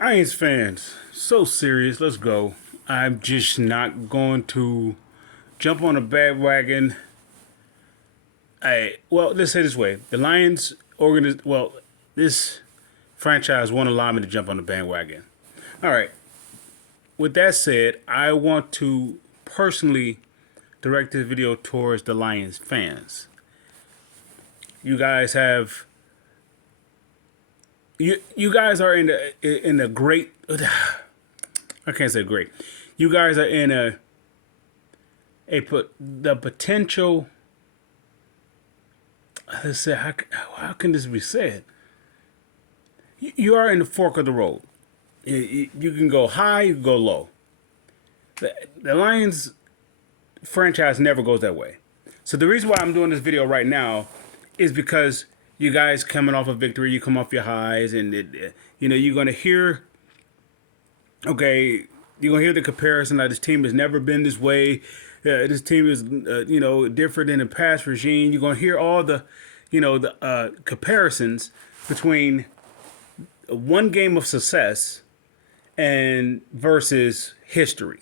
Lions fans, so serious. Let's go. I'm just not going to jump on a bandwagon. Let's say this way: the Lions this franchise won't allow me to jump on the bandwagon. All right. With that said, I want to personally direct this video towards the Lions fans. You guys have you guys are in a great. I can't say great. You guys are in the potential. Let's say how can this be said? You are in the fork of the road. You can go high, you can go low. The Lions franchise never goes that way. So the reason why I'm doing this video right now is because you guys coming off a victory, you come off your highs, and you're gonna hear. Okay, you're gonna hear the comparison that this team has never been this way. This team is different in the past regime. You're gonna hear all the comparisons between one game of success and versus history.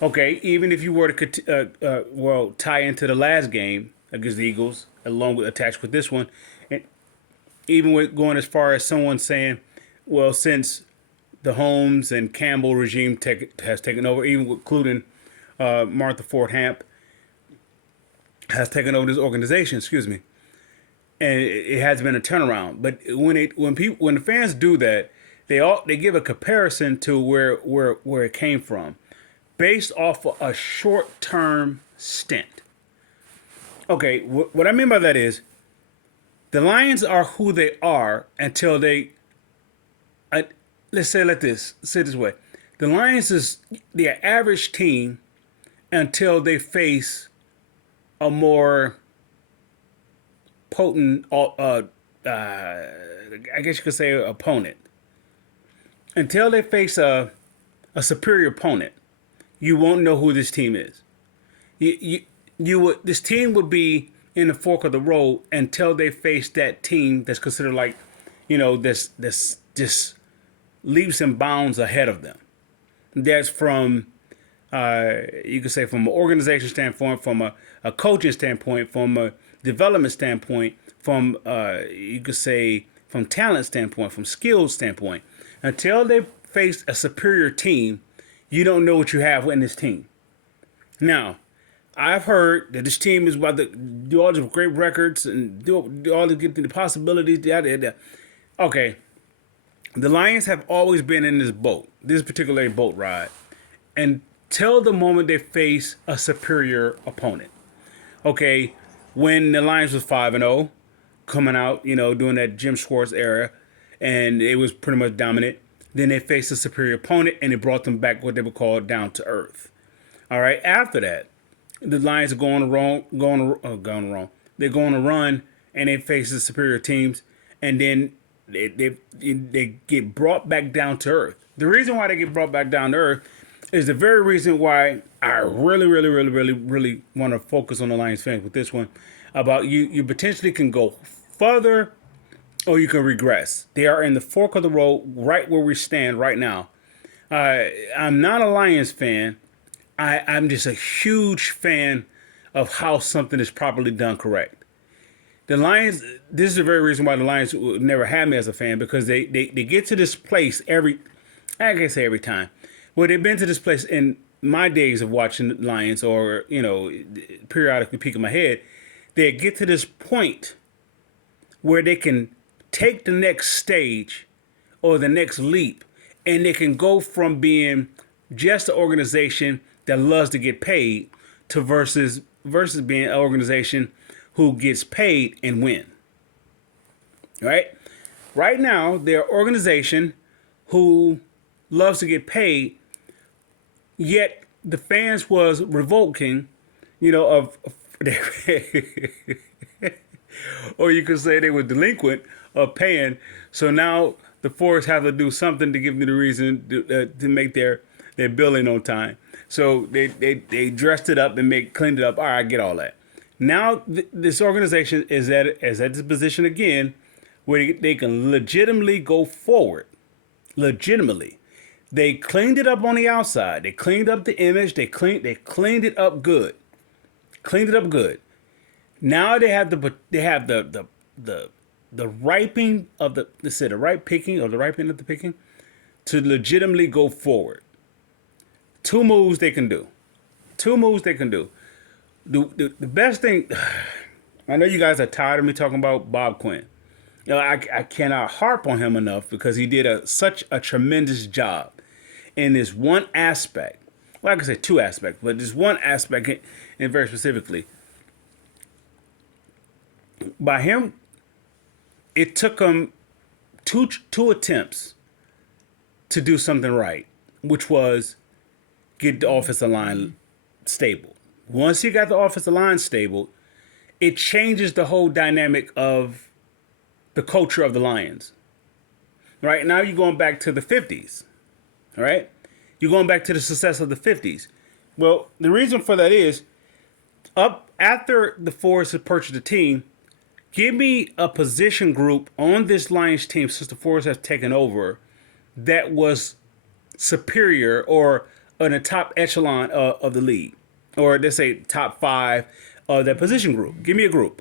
Okay, even if you were to tie into the last game against the Eagles, along with attached with this one, and even with going as far as someone saying, well, since the Holmes and Campbell regime has taken over, even including Martha Ford Hamp has taken over this organization. Excuse me, and it has been a turnaround. But when the fans do that, they give a comparison to where it came from, based off of a short term stint. Okay, what I mean by that is the Lions are who they are until they. Let's say it like this. Say it this way: the Lions is the average team until they face a more potent, I guess you could say, opponent. Until they face a superior opponent, you won't know who this team is. This team would be in the fork of the road until they face that team that's considered like, this leaps and bounds ahead of them. That's from you could say from an organization standpoint, from a coaching standpoint, from a development standpoint, from you could say from talent standpoint, from skills standpoint. Until they face a superior team, you don't know what you have in this team. Now, I've heard that this team is about to do all these great records and do all the possibilities. Okay, the Lions have always been in this particular boat ride, until the moment they face a superior opponent. Okay, when the Lions was 5-0, coming out, during that Jim Schwartz era, and it was pretty much dominant. Then they faced a superior opponent, and it brought them back what they would call down to earth. All right. After that, the Lions are going wrong. They're going to run, and they face the superior teams, and then they get brought back down to earth. The reason why they get brought back down to earth is the very reason why I really, really, really, really, really want to focus on the Lions fans with this one. About you potentially can go further or you can regress. They are in the fork of the road right where we stand right now. I'm not a Lions fan. I'm just a huge fan of how something is properly done correct. The Lions, this is the very reason why the Lions would never have me as a fan, because they get to this place I can't say every time. Well, they've been to this place in my days of watching the Lions, or, periodically peeking my head. They get to this point where they can take the next stage or the next leap, and they can go from being just an organization that loves to get paid to versus being an organization who gets paid and win. Right now, they're an organization who loves to get paid, yet the fans was revoking, of or you could say they were delinquent of paying. So now the Force have to do something to give me the reason to make their billing on time. So they dressed it up and cleaned it up. All right, I get all that. Now this organization is at this position again, where they can legitimately go forward legitimately. They cleaned it up on the outside. They cleaned up the image. They cleaned it up good. Cleaned it up good. Now they have the ripening of the right picking or the ripening of the picking to legitimately go forward. Two moves they can do. Two moves they can do. The best thing, I know you guys are tired of me talking about Bob Quinn. You know, I cannot harp on him enough because he did such a tremendous job in this one aspect. Well, I could say two aspects, but this one aspect, and very specifically, by him, it took him two attempts to do something right, which was get the offensive line stable. Once you got the offensive line stable, it changes the whole dynamic of the culture of the Lions. Right now, you're going back to the 50s. All right, you're going back to the success of the 50s. Well, the reason for that is up after the Forest had purchased the team. Give me a position group on this Lions team since the Forest has taken over that was superior or in the top echelon of the league, or let's say top 5 of that position group. Give me a group.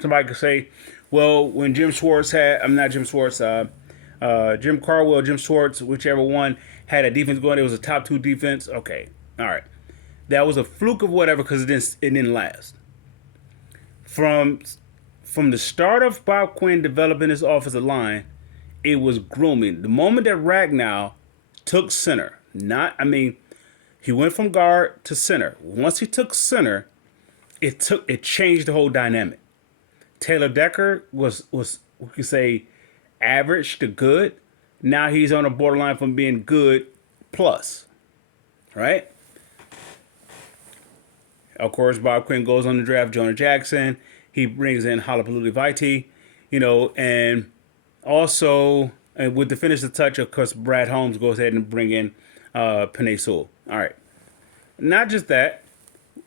Somebody could say, well, when Jim Schwartz had, I'm not Jim Schwartz, Jim Caldwell, Jim Schwartz, whichever one had a defense going, it was a top 2 defense. Okay, all right, that was a fluke of whatever because it didn't last. From the start of Bob Quinn developing his offensive line, it was grooming. The moment that Ragnow took center, he went from guard to center. Once he took center, it changed the whole dynamic. Taylor Decker was we could say average to good. Now he's on a borderline from being good plus, right? Of course, Bob Quinn goes on to draft Jonah Jackson. He brings in Halapoulivaati, Vitae, and also with the finish the touch, of course, Brad Holmes goes ahead and bring in Penei Sewell. All right. Not just that.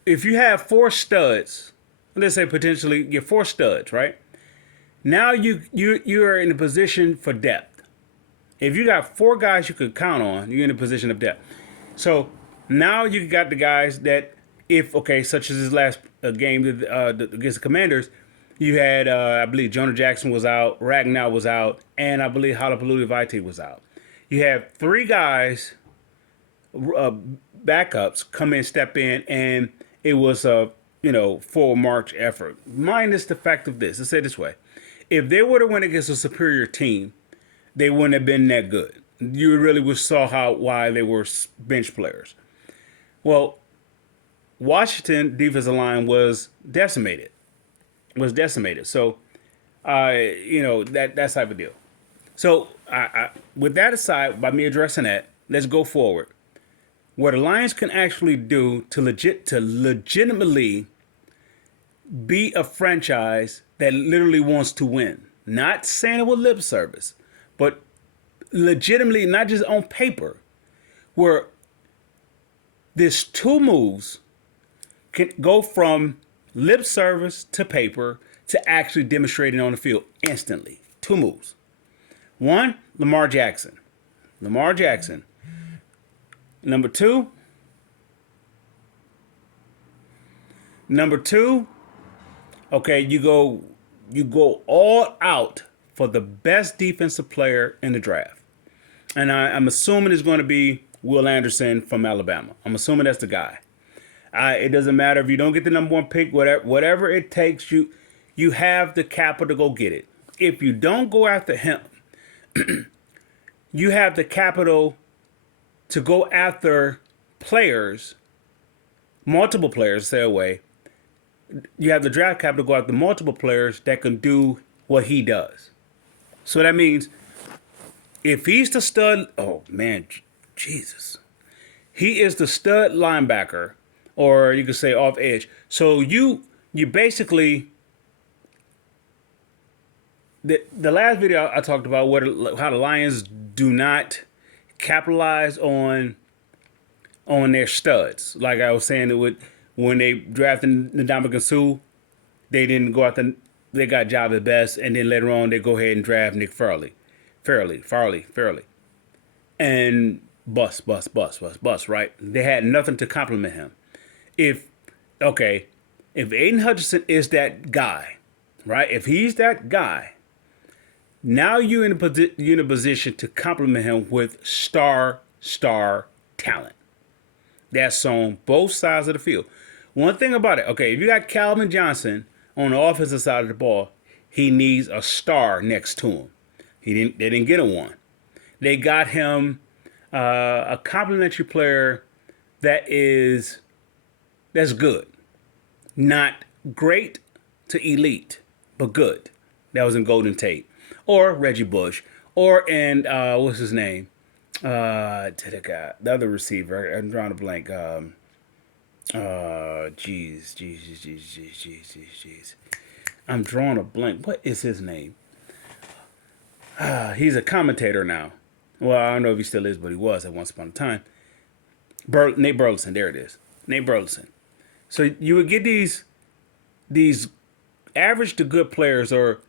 If you have 4 studs, let's say potentially you're 4 studs, right? Now you are in a position for depth. If you got 4 guys you could count on, you're in a position of depth. So now you got the guys that such as his last game against the Commanders, you had, I believe, Jonah Jackson was out, Ragnow was out, and I believe Halapoulivaati was out. You have 3 guys, backups, come in, step in, and it was a, full march effort. Minus the fact of this. Let's say it this way. If they would have went against a superior team, they wouldn't have been that good. You really would saw why they were bench players. Well, Washington defensive line was decimated. So, that type of deal. So, with that aside, by me addressing that, let's go forward. What the Lions can actually do to legitimately be a franchise that literally wants to win. Not saying it with lip service, but legitimately, not just on paper, where there's 2 moves can go from lip service to paper to actually demonstrating on the field instantly. 2 moves. 1, Lamar Jackson. Number two, okay, you go all out for the best defensive player in the draft. And I'm assuming it's going to be Will Anderson from Alabama. I'm assuming that's the guy. It doesn't matter if you don't get the number 1 pick, whatever it takes, you have the capital to go get it. If you don't go after him, you have the capital to go after players, multiple players, say away. You have the draft capital to go after multiple players that can do what he does. So that means if he's the stud, oh man, Jesus. He is the stud linebacker, or you could say off edge. So you basically, the last video I talked about how the Lions do not capitalize on their studs. Like I was saying, when they drafted Ndamukong Suh, they didn't go out they got Java Best, and then later on they go ahead and draft Nick Farley. and bust, right? They had nothing to compliment him. If, okay, if Aiden Hutchinson is that guy, right? If he's that guy, now you're in a position to compliment him with star talent. That's on both sides of the field. One thing about it, okay, if you got Calvin Johnson on the offensive side of the ball, he needs a star next to him. They didn't get him one. They got him a complimentary player that's good, not great to elite, but good. That was in Golden Tate, or Reggie Bush, or in what's his name? The other receiver. I'm drawing a blank. Jeez. I'm drawing a blank. What is his name? He's a commentator now. Well, I don't know if he still is, but he was at once upon a time. Nate Burleson. There it is. Nate Burleson. So you would get these average to good players, or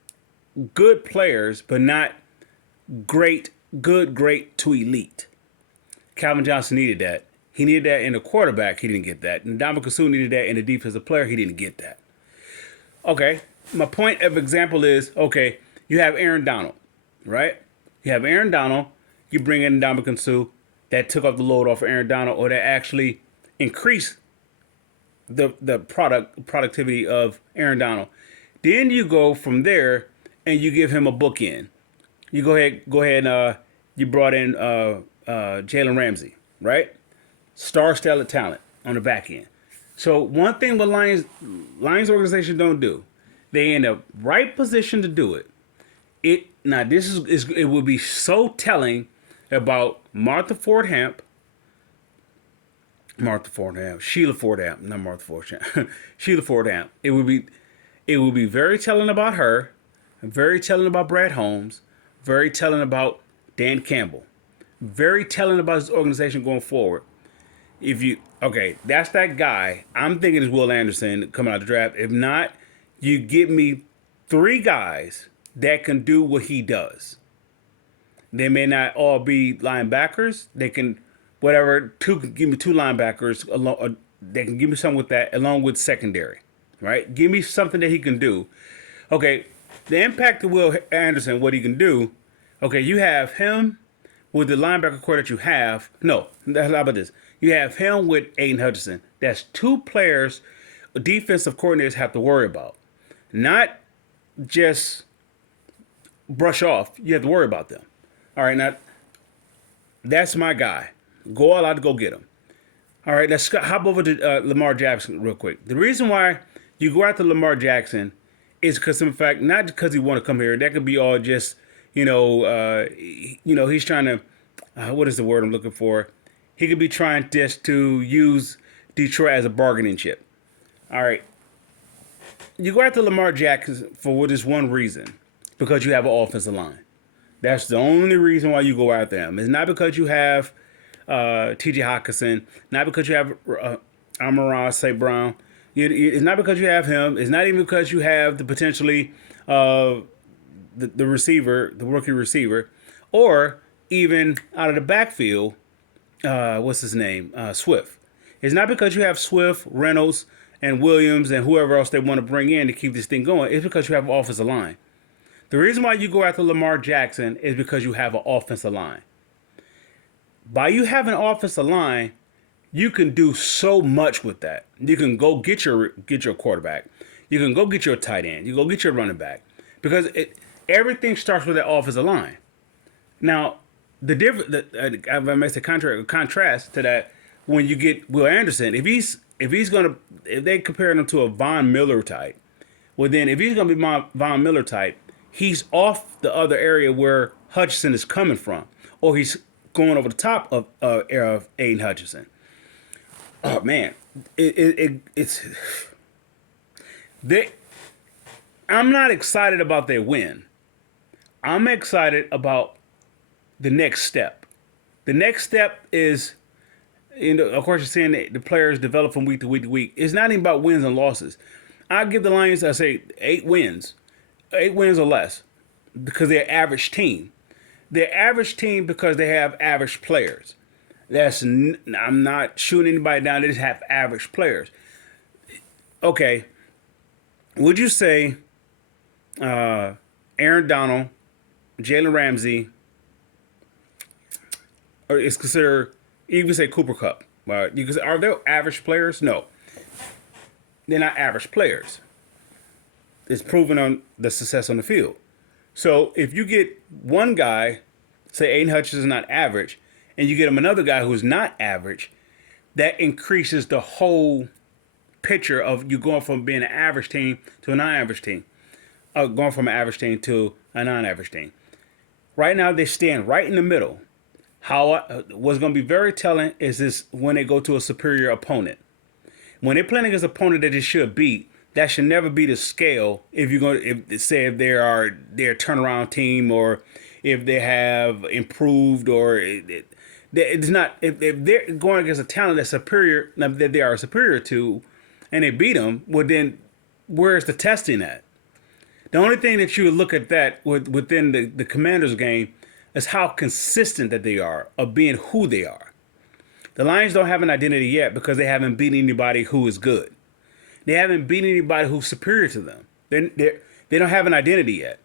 good players, but not great to elite. Calvin Johnson needed that. He needed that in the quarterback. He didn't get that. And Ndamukong Suh needed that in the defensive player. He didn't get that. Okay. My point of example is, okay, you have Aaron Donald, right? You have Aaron Donald. You bring in Ndamukong Suh. That took off the load off of Aaron Donald, or that actually increased the productivity of Aaron Donald. Then you go from there and you give him a bookend. You go ahead and you brought in Jalen Ramsey, right? Star-stellar talent on the back end. So one thing what Lions organization don't do, they in the right position to do it. It will be so telling about Sheila Ford Hamp, not Martha Ford Hamp, Sheila Ford Hamp. It will be very telling about her, very telling about Brad Holmes, very telling about Dan Campbell, very telling about his organization going forward. That's that guy. I'm thinking it's Will Anderson coming out of the draft. If not, you give me 3 guys that can do what he does. They may not all be linebackers. They can, give me 2 linebackers. They can give me something with that, along with secondary, right? Give me something that he can do. Okay, the impact of Will Anderson, what he can do, okay, you have him with the linebacker core that you have. No, how about this? You have him with Aiden Hutchinson. That's 2 players defensive coordinators have to worry about. Not just brush off. You have to worry about them. All right, now that's my guy. Go all out to go get him. All right, let's hop over to Lamar Jackson real quick. The reason why you go after Lamar Jackson is because, in fact, not because he want to come here. That could be all just, he's trying to, what is the word I'm looking for? He could be trying just to use Detroit as a bargaining chip. All right. You go after Lamar Jackson for this one reason, because you have an offensive line. That's the only reason why you go after him. It's not because you have T.J. Hockenson, not because you have Amon-Ra St. Brown. It's not because you have him. It's not even because you have the potentially the receiver, the rookie receiver, or even out of the backfield, what's his name? Swift. It's not because you have Swift, Reynolds, and Williams, and whoever else they want to bring in to keep this thing going. It's because you have an offensive line. The reason why you go after Lamar Jackson is because you have an offensive line. By you having an offensive line, you can do so much with that. You can go get your quarterback. You can go get your tight end. You go get your running back, because everything starts with that offensive line. Now, the difference, I made a contrast to that when you get Will Anderson. If they compare him to a Von Miller type, well then if he's gonna be Von Miller type, he's off the other area where Hutchinson is coming from, or he's going over the top of Aiden Hutchinson. Oh man, I'm not excited about their win. I'm excited about the next step. The next step is, of course, you're seeing the players develop from week to week to week. It's not even about wins and losses. I give the Lions, I say 8 wins or less, because they're an average team. They're average team because they have average players. I'm not shooting anybody down. They just have average players. Okay, would you say Aaron Donald, Jalen Ramsey, or is considered? You can say Cooper Cup. You can say, are they average players? No, they're not average players. It's proven on the success on the field. So if you get one guy, say Aiden Hutchinson is not average, and you get him another guy who's not average, that increases the whole picture of you going from being an average team to a non-average team, going from an average team to a non-average team. Right now, they stand right in the middle. What's going to be very telling is this: when they go to a superior opponent, when they're playing against an opponent that they should beat, that should never be the scale. If you're going to say if they're a turnaround team, or if they have improved, or it's not. If they're going against a talent that's superior, that they are superior to, and they beat them, well then, where's the testing at? The only thing that you would look at that within the Commanders game is how consistent that they are of being who they are. The Lions don't have an identity yet because they haven't beaten anybody who is good. They haven't beaten anybody who's superior to them. They don't have an identity yet.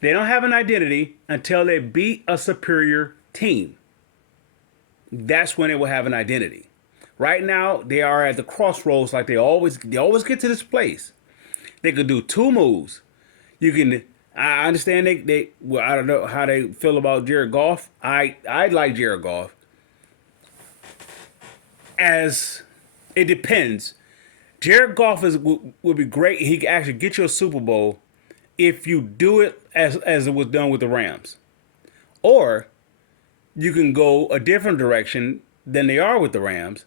They don't have an identity until they beat a superior team. That's when they will have an identity. Right now, they are at the crossroads like they always get to this place. They could do two moves. I understand well, I don't know how they feel about Jared Goff. I like Jared Goff. As it depends. Jared Goff would be great. He can actually get you a Super Bowl if you do it as it was done with the Rams. Or you can go a different direction than they are with the Rams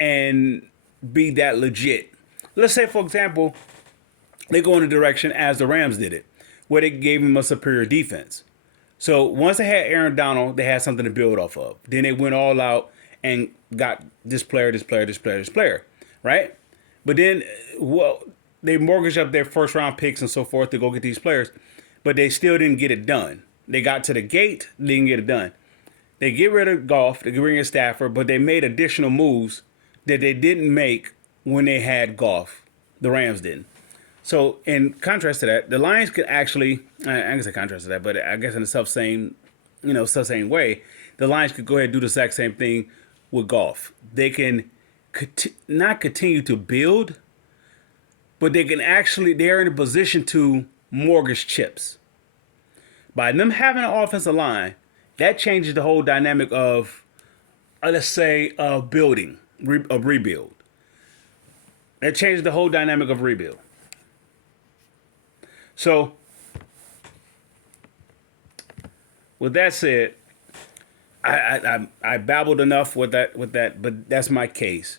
and be that legit. Let's say, for example, they go in a direction as the Rams did it, where they gave him a superior defense. So once they had Aaron Donald, they had something to build off of. Then they went all out and got this player, right? But then, they mortgaged up their first round picks and so forth to go get these players, but they still didn't get it done. They got to the gate, didn't get it done. They get rid of Goff, they bring in Stafford, but they made additional moves that they didn't make when they had Goff. The Rams didn't. So in contrast to that, the Lions could actually, I can say contrast to that, but I guess in the self-same way, the Lions could go ahead and do the exact same thing with Goff. They can not continue to build, but they're in a position to mortgage chips. By them having an offensive line, that changes the whole dynamic of, let's say, building, of rebuild. That changes the whole dynamic of rebuild. So, with that said, I babbled enough with that, but that's my case.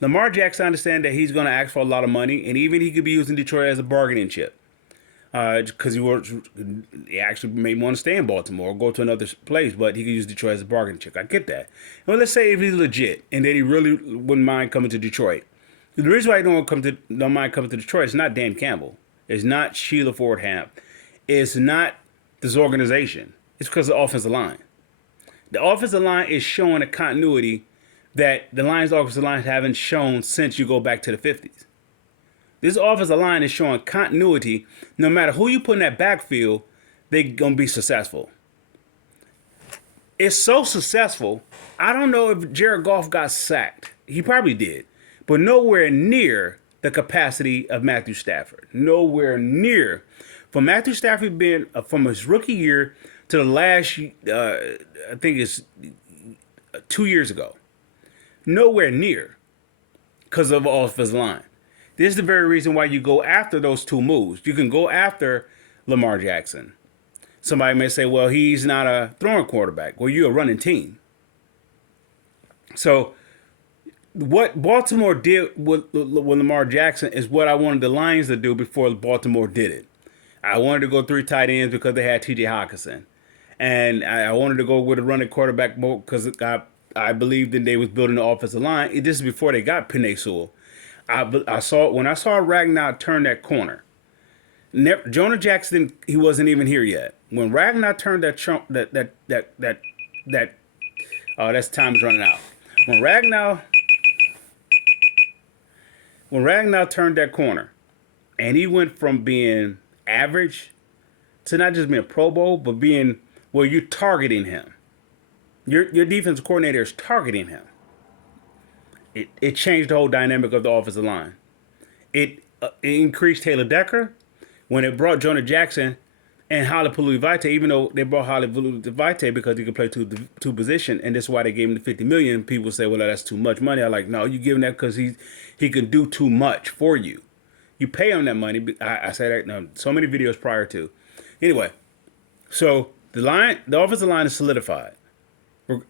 Lamar Jackson, I understand that he's going to ask for a lot of money, and even he could be using Detroit as a bargaining chip. Because he actually may want to stay in Baltimore or go to another place, but he could use Detroit as a bargaining chip. I get that. Well, let's say if he's legit and that he really wouldn't mind coming to Detroit. The reason why he don't mind coming to Detroit is not Dan Campbell. It's not Sheila Ford Hamp. It's not this organization. It's because of the offensive line. The offensive line is showing a continuity that the Lions' offensive line haven't shown since you go back to the 50s. This offensive line is showing continuity. No matter who you put in that backfield, they're going to be successful. It's so successful, I don't know if Jared Goff got sacked. He probably did. But nowhere near the capacity of Matthew Stafford. Nowhere near. For Matthew Stafford being from his rookie year to the last, I think it's 2 years ago. Nowhere near because of the offensive line. This is the very reason why you go after those two moves. You can go after Lamar Jackson. Somebody may say, well, he's not a throwing quarterback. Well, you're a running team. So what Baltimore did with Lamar Jackson is what I wanted the Lions to do before Baltimore did it. I wanted to go 3 tight ends because they had T.J. Hockenson. And I wanted to go with a running quarterback because I believed that they was building the offensive line. This is before they got Penei Sewell. When I saw Ragnar turn that corner. Jonah Jackson, he wasn't even here yet. When Ragnar turned that trump, that that's time's running out. When Ragnar when Ragnar turned that corner, and he went from being average to not just being Pro Bowl, but being where you're targeting him. Your defensive coordinator is targeting him. It changed the whole dynamic of the offensive line. It increased Taylor Decker when it brought Jonah Jackson and Holly Vitae, even though they brought Holly Vitae because he could play two position, and that's why they gave him the $50 million. People say, well, that's too much money. I'm like, no, you give him that because he can do too much for you. You pay him that money. I say that no, so many videos prior to. Anyway, so the offensive line is solidified.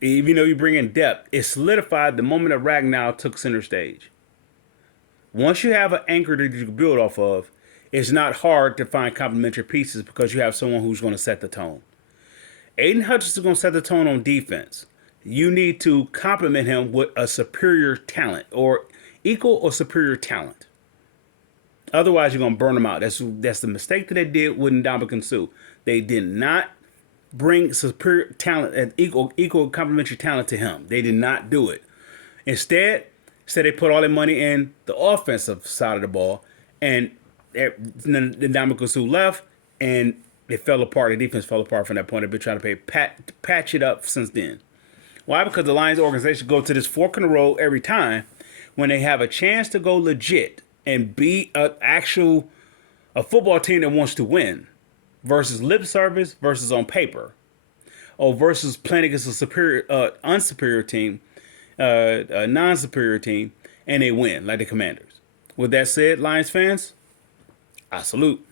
Even though you bring in depth, it's solidified the moment that Ragnar took center stage. Once you have an anchor that you can build off of, it's not hard to find complementary pieces because you have someone who's going to set the tone. Aiden Hutchinson is going to set the tone on defense. You need to complement him with a superior talent or equal or superior talent. Otherwise, you're going to burn them out. That's the mistake that they did with Ndamukong Suh. They did not bring superior talent and equal complementary talent to him. They did not do it. Instead they put all their money in the offensive side of the ball, and then Ndamukong Suh left, and it fell apart. The defense fell apart from that point. They've been trying to patch it up since then. Why? Because the Lions organization go to this fork in the road every time when they have a chance to go legit and be a football team that wants to win versus lip service versus on paper, or versus playing against a superior, unsuperior team, a non-superior team, and they win like the Commanders. With that said, Lions fans, I salute.